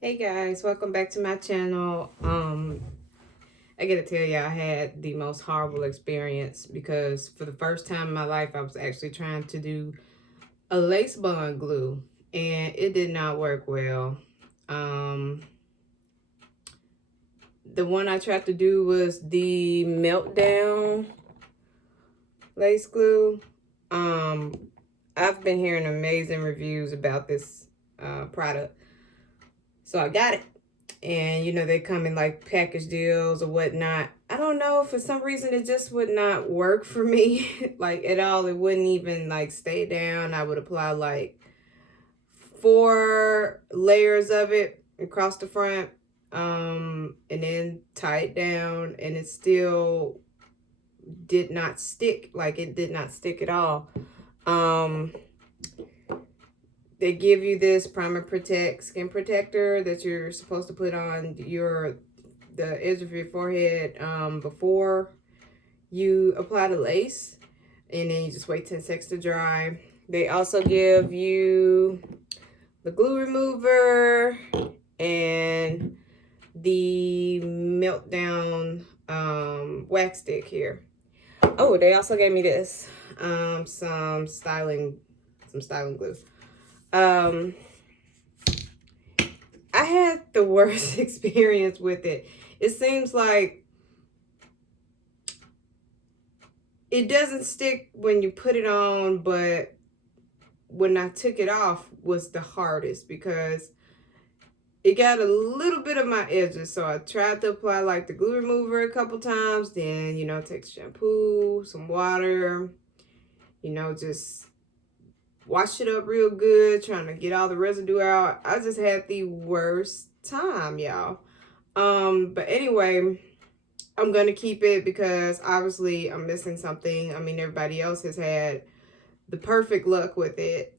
Hey guys, welcome back to my channel. I gotta tell you, I had the most horrible experience because for the first time in my life, I was actually trying to do a lace bond glue and it did not work well. The one I tried to do was the Meltdown Lace glue. I've been hearing amazing reviews about this product, so I got it. And you know, they come in like package deals or whatnot. I don't know, for some reason it just would not work for me like at all. It wouldn't even like stay down. I would apply like 4 layers of it across the front, and then tie it down, and it still did not stick. Like, it did not stick at all. They give you this Primer Protect skin protector that you're supposed to put on the edge of your forehead before you apply the lace, and then you just wait 10 seconds to dry. They also give you the glue remover and the Meltdown wax stick here. Oh, they also gave me this, some styling glue. I had the worst experience with it. It seems like it doesn't stick when you put it on, but when I took it off was the hardest because it got a little bit of my edges. So I tried to apply like the glue remover a couple times, then, you know, take shampoo, some water, you know, just wash it up real good, trying to get all the residue out. I just had the worst time, y'all. But anyway, I'm gonna keep it because obviously I'm missing something. I mean, everybody else has had the perfect luck with it.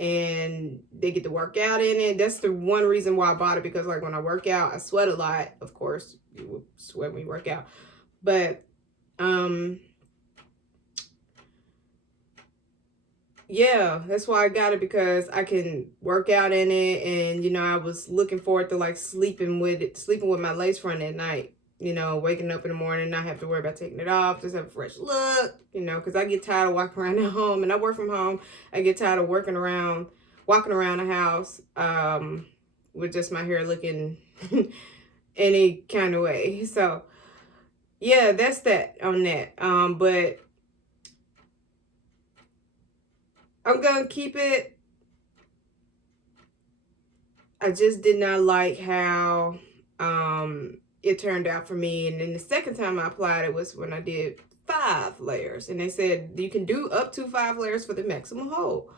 And they get to work out in it. That's the one reason why I bought it, because like when I work out, I sweat a lot. Of course, you sweat when you work out. But yeah, that's why I got it, because I can work out in it. And you know, I was looking forward to like sleeping with my lace front at night, you know, waking up in the morning, not have to worry about taking it off, just have a fresh look, you know, because I get tired of walking around at home, and I work from home. I get tired of walking around the house with just my hair looking any kind of way. So yeah, that's that on that. But I'm gonna keep it. I just did not like how it turned out for me. And then the second time I applied it was when I did 5 layers. And they said you can do up to 5 layers for the maximum hold.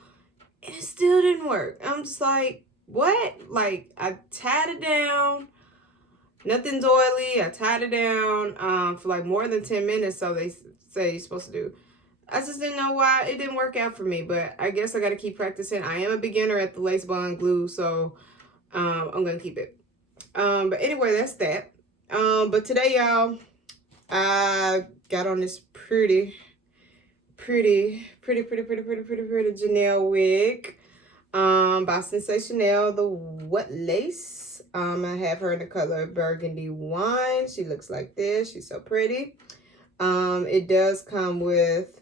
And it still didn't work. I'm just like, what? Like, I tied it down. Nothing's oily. I tied it down for like more than 10 minutes. So they say you're supposed to do. I just didn't know why it didn't work out for me. But I guess I got to keep practicing. I am a beginner at the lace bond glue. So I'm going to keep it. But anyway, that's that. But today, y'all, I got on this pretty Janelle wig by Sensationnel, the What Lace. I have her in the color Burgandywine. She looks like this. She's so pretty. It does come with,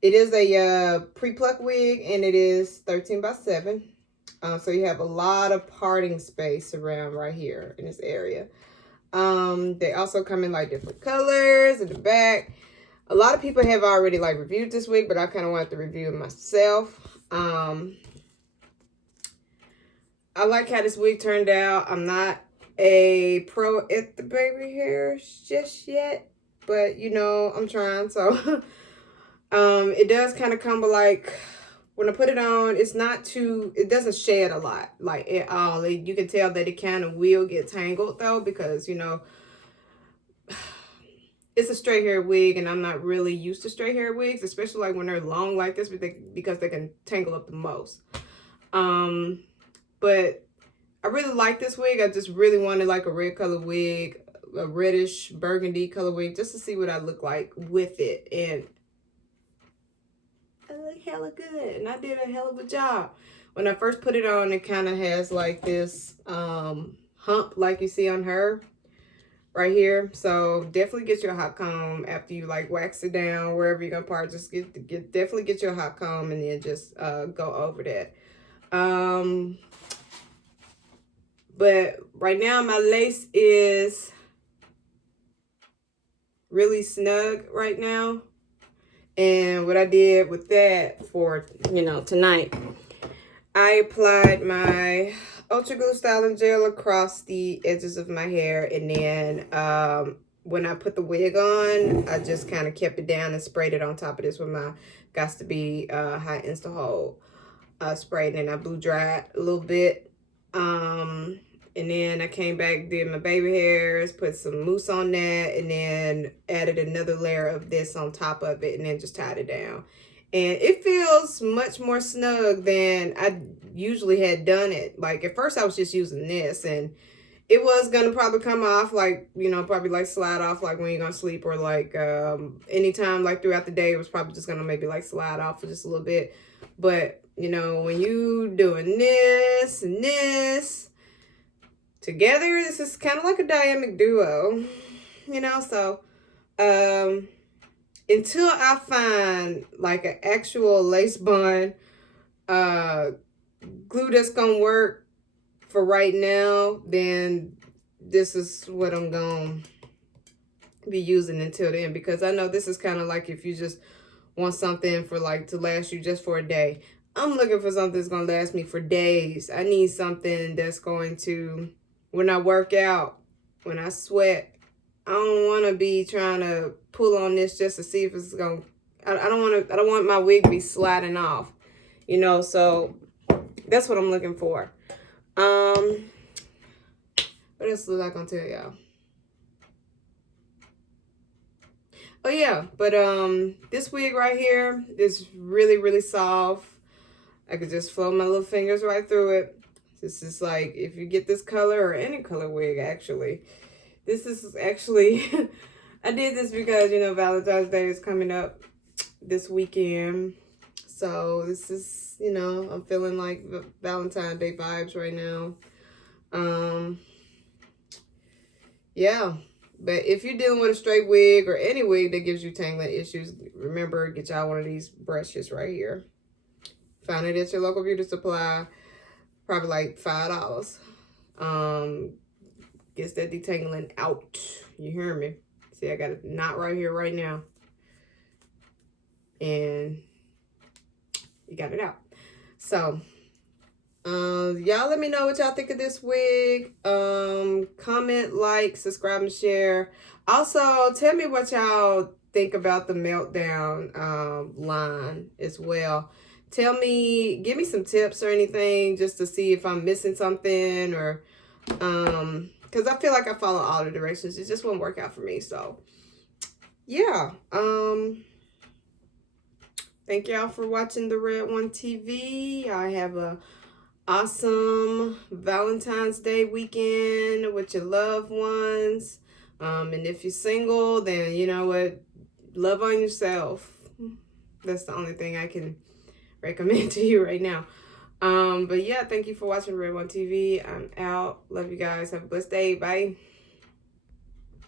it is a pre-pluck wig, and it is 13 by 7. So you have a lot of parting space around right here in this area. They also come in like different colors in the back. A lot of people have already like reviewed this wig, but I kind of wanted to review it myself. I like how this wig turned out. I'm not a pro at the baby hairs just yet, but you know, I'm trying. So it does kind of come like, when I put it on, it's not too, it doesn't shed a lot, like at all. You can tell that it kind of will get tangled though, because you know, it's a straight hair wig, and I'm not really used to straight hair wigs, especially like when they're long like this, because they can tangle up the most. But I really like this wig. I just really wanted like a red color wig, a reddish burgundy color wig, just to see what I look like with it. And I look hella good, and I did a hell of a job. When I first put it on, it kind of has like this hump like you see on her right here. So definitely get your hot comb after you like wax it down, wherever you're gonna part. Just definitely get your hot comb and then just go over that. But right now my lace is really snug right now. And what I did with that for, you know, tonight, I applied my Ultra Glue Styling Gel across the edges of my hair. And then when I put the wig on, I just kind of kept it down and sprayed it on top of this with my Got to Be High Insta Hold spray. And then I blew dried a little bit. And then I came back, did my baby hairs, put some mousse on that, and then added another layer of this on top of it, and then just tied it down. And it feels much more snug than I usually had done it. Like, at first I was just using this, and it was going to probably come off, like, you know, probably like slide off, like when you're going to sleep, or like anytime, like throughout the day, it was probably just going to maybe like slide off for just a little bit. But, you know, when you doing this and this together, this is kind of like a dynamic duo, you know. So until I find like an actual lace bond glue that's gonna work for right now, then this is what I'm gonna be using until then, because I know this is kind of like if you just want something for like to last you just for a day. I'm looking for something that's gonna last me for days. I need something that's going to, when I work out, when I sweat, I don't want to be trying to pull on this just to see if it's going to, I don't want my wig to be sliding off, you know. So that's what I'm looking for. What else was I going to tell y'all? Oh yeah, but this wig right here is really, really soft. I could just flow my little fingers right through it. This is like, if you get this color, or any color wig actually, this is actually, I did this because, you know, Valentine's Day is coming up this weekend. So this is, you know, I'm feeling like Valentine's Day vibes right now. Yeah, but if you're dealing with a straight wig or any wig that gives you tangling issues, remember, get y'all one of these brushes right here. Find it at your local beauty supply. Probably like $5. Gets that detangling out. You hear me? See, I got a knot right here right now. And you got it out. So, y'all let me know what y'all think of this wig. Comment, like, subscribe, and share. Also, tell me what y'all think about the Meltdown line as well. Tell me, give me some tips or anything just to see if I'm missing something, or because I feel like I follow all the directions. It just won't work out for me. So yeah, thank y'all for watching the Red One TV. I have a awesome Valentine's Day weekend with your loved ones. And if you're single, then you know what, love on yourself. That's the only thing I can recommend to you right now. But yeah, thank you for watching Red One TV. I'm out. Love you guys. Have a blessed day. Bye.